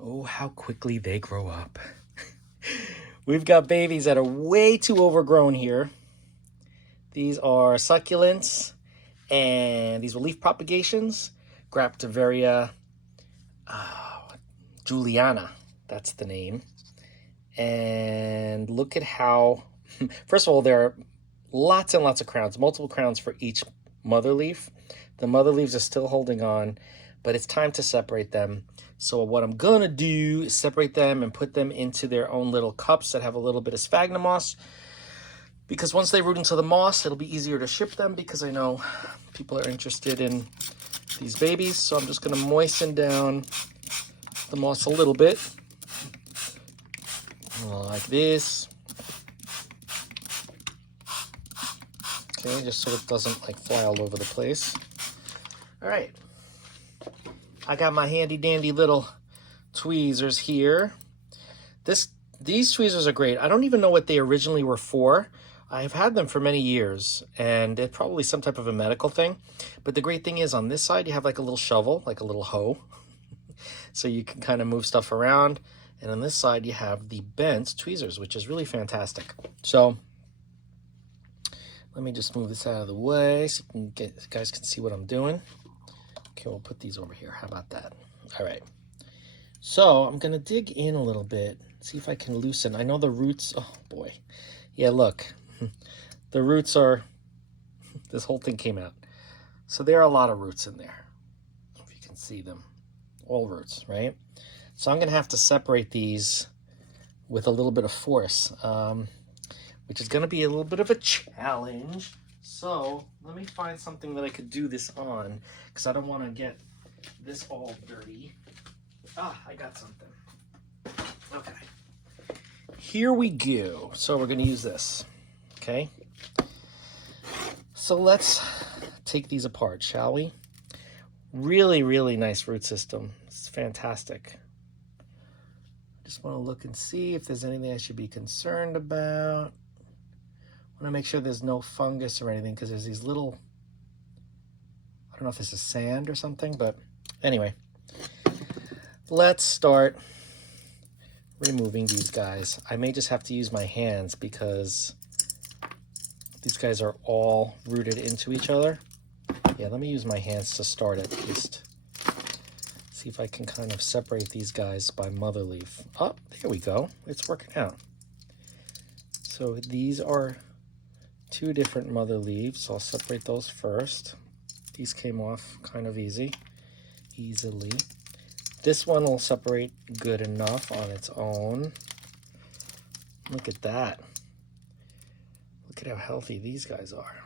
Oh, how quickly they grow up. We've got babies that are way too overgrown here. These are succulents, and these were leaf propagations. Graptivaria Juliana, that's the name. And look at how, first of all, there are lots and lots of crowns, multiple crowns for each mother leaf. The mother leaves are still holding on, but it's time to separate them. So what I'm gonna do is separate them and put them into their own little cups that have a little bit of sphagnum moss, because once they root into the moss, it'll be easier to ship them, because I know people are interested in these babies. So I'm just gonna moisten down the moss a little bit, like this. Okay, just so it doesn't like fly all over the place. All right, I got my handy dandy little tweezers here. These tweezers are great. I don't even know what they originally were for. I've had them for many years, and it's probably some type of a medical thing. But the great thing is, on this side, you have like a little shovel, like a little hoe. So you can kind of move stuff around. And on this side, you have the bent tweezers, which is really fantastic. So let me just move this out of the way so you guys can see what I'm doing. Okay, we'll put these over here. How about that? All right. So I'm going to dig in a little bit, see if I can loosen. I know the roots, oh boy. Yeah, look, the roots are, this whole thing came out. So there are a lot of roots in there, if you can see them. All roots, right? So I'm going to have to separate these with a little bit of force, which is going to be a little bit of a challenge. So let me find something that I could do this on, because I don't want to get this all dirty. Ah, I got something. Okay. Here we go. So we're going to use this. Okay. So let's take these apart, shall we? Really, really nice root system. It's fantastic. Just want to look and see if there's anything I should be concerned about. I want to make sure there's no fungus or anything, because there's these little, I don't know if this is sand or something, but anyway. Let's start removing these guys. I may just have to use my hands because these guys are all rooted into each other. Yeah, let me use my hands to start at least. See if I can kind of separate these guys by mother leaf. Oh, there we go. It's working out. So these are two different mother leaves. So I'll separate those first. These came off kind of easily. This one will separate good enough on its own. Look at that. Look at how healthy these guys are.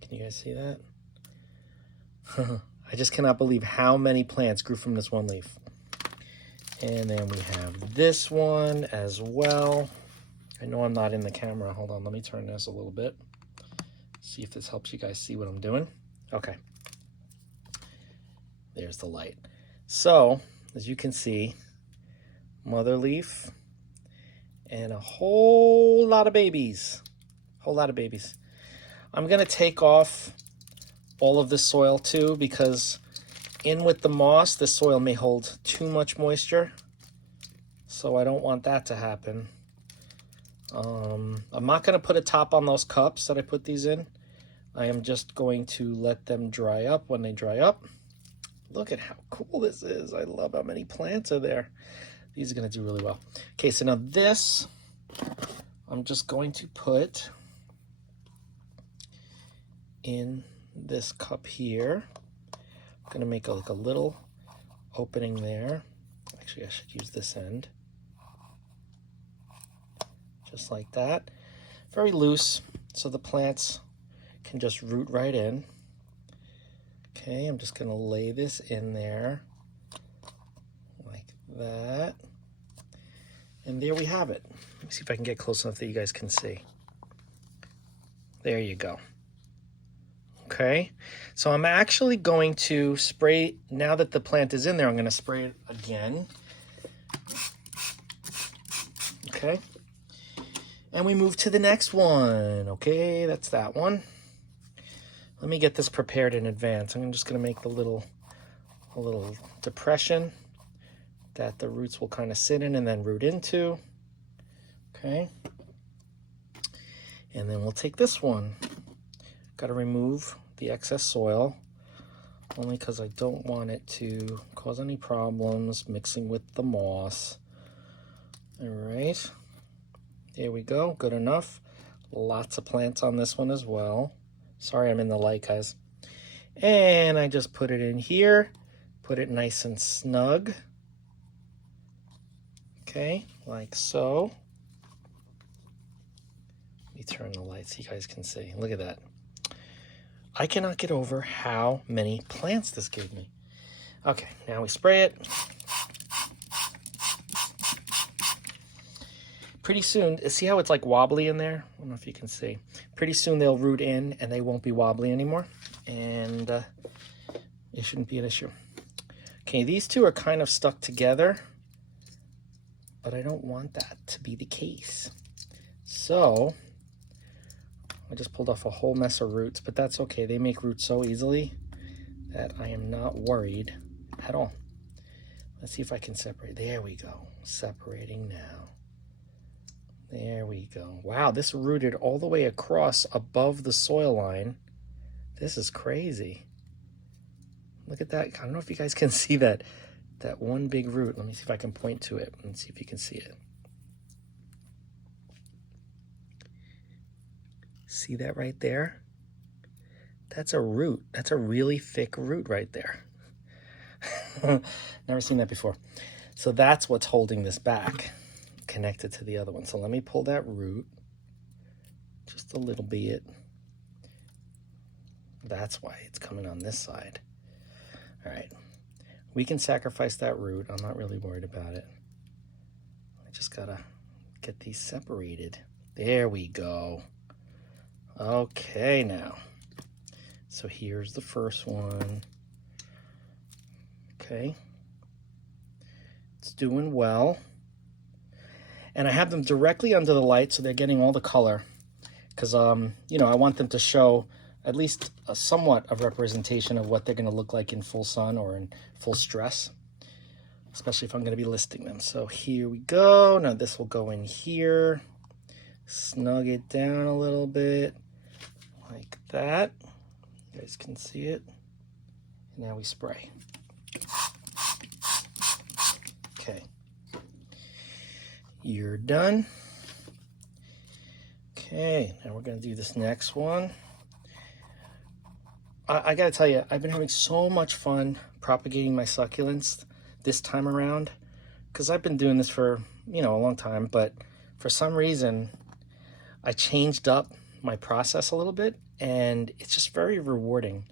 Can you guys see that? I just cannot believe how many plants grew from this one leaf. And then we have this one as well. I know I'm not in the camera. Hold on, let me turn this a little bit. See if this helps you guys see what I'm doing. Okay. There's the light. So, as you can see, mother leaf and a whole lot of babies. I'm going to take off all of this soil too, because in with the moss, this soil may hold too much moisture. So I don't want that to happen. I'm not going to put a top on those cups that I put these in. I am just going to let them dry up when they dry up. Look at how cool this is. I love how many plants are there. These are going to do really well. Okay, so now this, I'm just going to put in this cup here. I'm going to make like a little opening there. Actually, I should use this end. Just like that. Very loose, so the plants can just root right in. Okay, I'm just going to lay this in there like that. And there we have it. Let me see if I can get close enough that you guys can see. There you go. Okay, so I'm actually going to spray, now that the plant is in there, I'm going to spray it again. Okay, and we move to the next one. Okay, that's that one. Let me get this prepared in advance. I'm just going to make a little depression that the roots will kind of sit in and then root into. Okay. And then we'll take this one. Got to remove the excess soil, only because I don't want it to cause any problems mixing with the moss. All right. There we go. Good enough. Lots of plants on this one as well. Sorry, I'm in the light, guys. And I just put it in here. Put it nice and snug. Okay, like so. Let me turn the light so you guys can see. Look at that. I cannot get over how many plants this gave me. Okay, now we spray it. Pretty soon, see how it's like wobbly in there? I don't know if you can see. Pretty soon they'll root in and they won't be wobbly anymore. And it shouldn't be an issue. Okay, these two are kind of stuck together, but I don't want that to be the case. So I just pulled off a whole mess of roots, but that's okay. They make roots so easily that I am not worried at all. Let's see if I can separate. There we go. Separating now. There we go. Wow, this rooted all the way across above the soil line. This is crazy. Look at that. I don't know if you guys can see that one big root. Let me see if I can point to it and see if you can see it. See that right there? That's a root. That's a really thick root right there. Never seen that before. So that's what's holding this back, connected to the other one. So let me pull that root just a little bit. That's why it's coming on this side. All right, we can sacrifice that root. I'm not really worried about it. I just gotta get these separated. There we go. Okay, now. So here's the first one. Okay. It's doing well. And I have them directly under the light so they're getting all the color. Because, you know, I want them to show at least a somewhat of representation of what they're going to look like in full sun or in full stress, especially if I'm going to be listing them. So here we go. Now this will go in here. Snug it down a little bit like that. You guys can see it. And now we spray. Okay. You're done. Okay, now we're going to do this next one. I got to tell you, I've been having so much fun propagating my succulents this time around, because I've been doing this for, you know, a long time, but for some reason I changed up my process a little bit, and it's just very rewarding.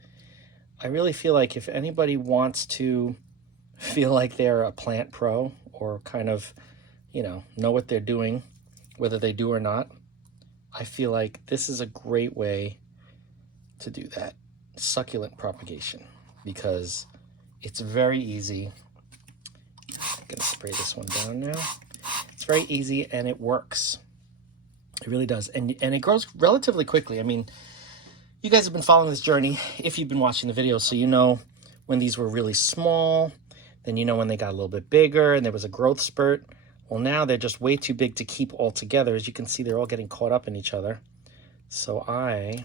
I really feel like if anybody wants to feel like they're a plant pro or kind of, you know what they're doing, whether they do or not, I feel like this is a great way to do that. Succulent propagation, because it's very easy. I'm gonna spray this one down now. It's very easy and it works. It really does, and it grows relatively quickly. I mean, you guys have been following this journey if you've been watching the videos, so you know when these were really small, then you know when they got a little bit bigger and there was a growth spurt. Well, now they're just way too big to keep all together. As you can see, they're all getting caught up in each other. So I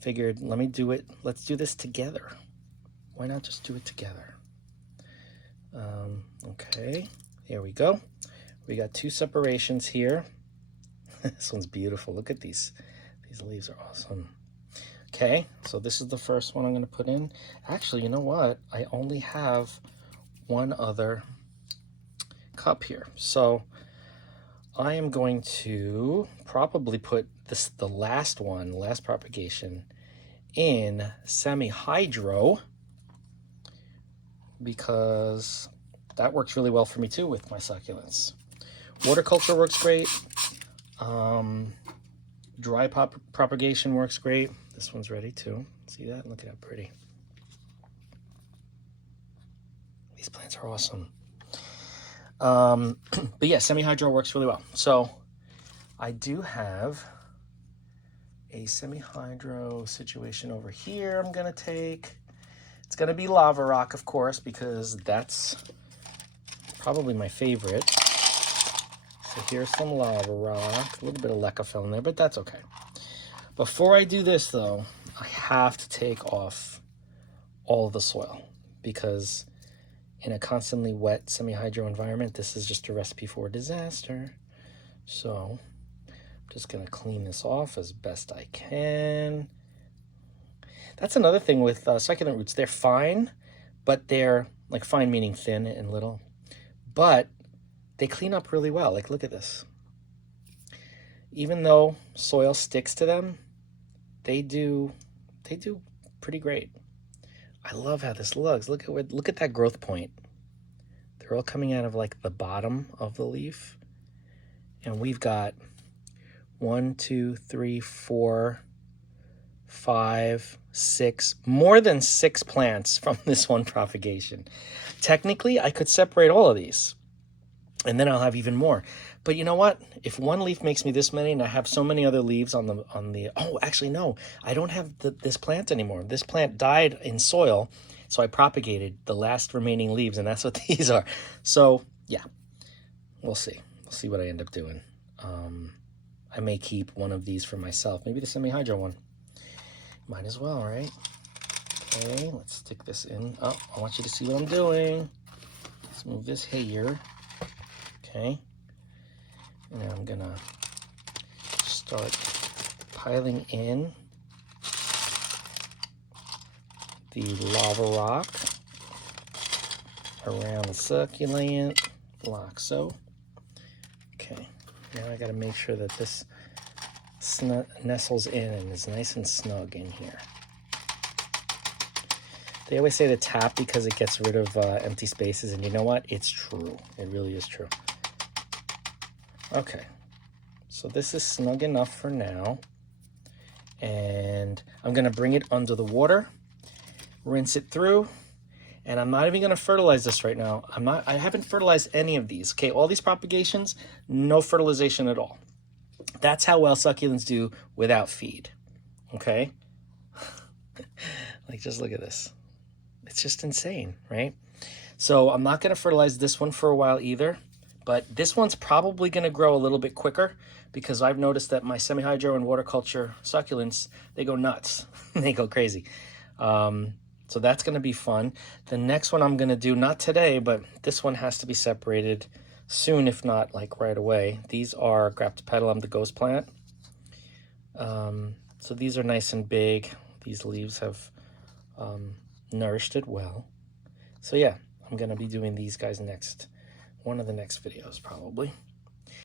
figured, let's do this together. Why not just do it together? Okay, here we go. We got two separations here. This one's beautiful. Look at these. These leaves are awesome. Okay, so this is the first one I'm going to put in. Actually, you know what? I only have one other cup here. So I am going to probably put the last propagation in semi-hydro, because that works really well for me too with my succulents. Water culture works great. Dry propagation works great. This one's ready too. See that? Look at how pretty. These plants are awesome. But yeah, semi-hydro works really well. So I do have a semi-hydro situation over here I'm gonna take. It's gonna be lava rock, of course, because that's Probably my favorite. So here's some lava rock, a little bit of leca fill in there, but that's okay. Before I do this though, I have to take off all of the soil because in a constantly wet semi-hydro environment, this is just a recipe for disaster. So I'm just gonna clean this off as best I can. That's another thing with succulent roots. They're fine, but they're like fine meaning thin and little, but they clean up really well. Like, look at this. Even though soil sticks to them, they do pretty great. I love how this looks. Look at that growth point. They're all coming out of like the bottom of the leaf. And we've got 1, 2, 3, 4, 5, 6, more than 6 plants from this one propagation. Technically, I could separate all of these and then I'll have even more. But you know what? If one leaf makes me this many and I have so many other leaves on the oh, actually no, I don't have this plant anymore. This plant died in soil, so I propagated the last remaining leaves, and that's what these are. So yeah, we'll see. We'll see what I end up doing. I may keep one of these for myself, maybe the semi-hydro one. Might as well, right? Okay, let's stick this in. Oh, I want you to see what I'm doing. Let's move this here. Okay, and then I'm gonna start piling in the lava rock around the succulent, like so. Okay, now I gotta make sure that this nestles in and is nice and snug in here. They always say to tap because it gets rid of empty spaces, and you know what? It's true. It really is true. Okay, so this is snug enough for now, and I'm gonna bring it under the water, rinse it through, and I'm not even gonna fertilize this right now. I haven't fertilized any of these. Okay, all these propagations, no fertilization at all. That's how well succulents do without feed. Okay, like just look at this. It's just insane, right? So I'm not gonna fertilize this one for a while either. But this one's probably going to grow a little bit quicker because I've noticed that my semi-hydro and water culture succulents, they go nuts. They go crazy. So that's going to be fun. The next one I'm going to do, not today, but this one has to be separated soon, if not like right away. These are Graptopetalum, the ghost plant. So these are nice and big. These leaves have nourished it well. So yeah, I'm going to be doing these guys next. One of the next videos, probably.